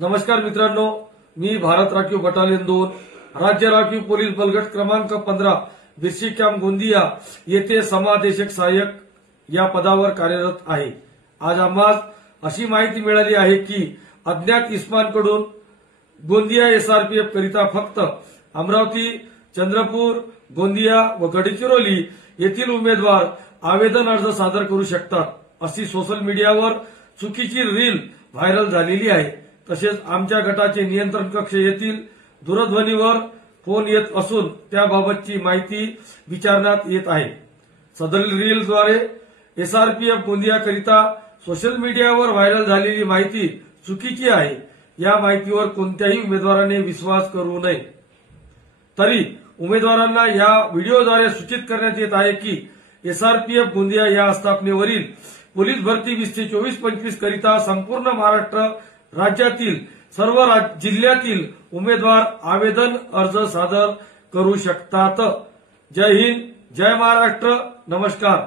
नमस्कार मित्रांनो, मी भारत राखीव बटालियन 2 राज्य राखीव पोलीस बलगट क्रमांक 15 बिरशी कॅम्प गोंदिया येथे समादेशक सहाय्यक या पदावर कार्यरत आहे। आज आम्हाला अशी माहिती मिळाली आहे की अज्ञात इस्मानकडून गोंदिया एसआरपीएफ करिता फक्त अमरावती, चंद्रपूर, गोंदिया व गडचिरोली येथील उमेदवार आवेदन अर्ज सादर करू शकतात, अशी सोशल मीडियावर चुकीची रील व्हायरल झालेली आहे। तसेच आमच्या गटाचे नियंत्रण कक्ष येथील दूरध्वनीवर फोन येत असून त्याबाबतची माहिती विचारण्यात येत आहे। सदरील रीलद्वारे एसआरपीएफ गोंदिया करिता सोशल मीडियावर व्हायरल झालेली माहिती चुकीची आहे। या माहितीवर कोणत्याही उमेदवाराने विश्वास करू नये। तरी उमेदवारांना या व्हिडिओद्वारे सूचित करण्यात येत आहे की एसआरपीएफ गोंदिया या स्थापनेवरील पोलीस भरती 2024-25 करिता संपूर्ण महाराष्ट्र राज्यातील सर्व जिल्ह्यातील उमेदवार आवेदन अर्ज सादर करू शकतात। जय हिंद, जय महाराष्ट्र, नमस्कार।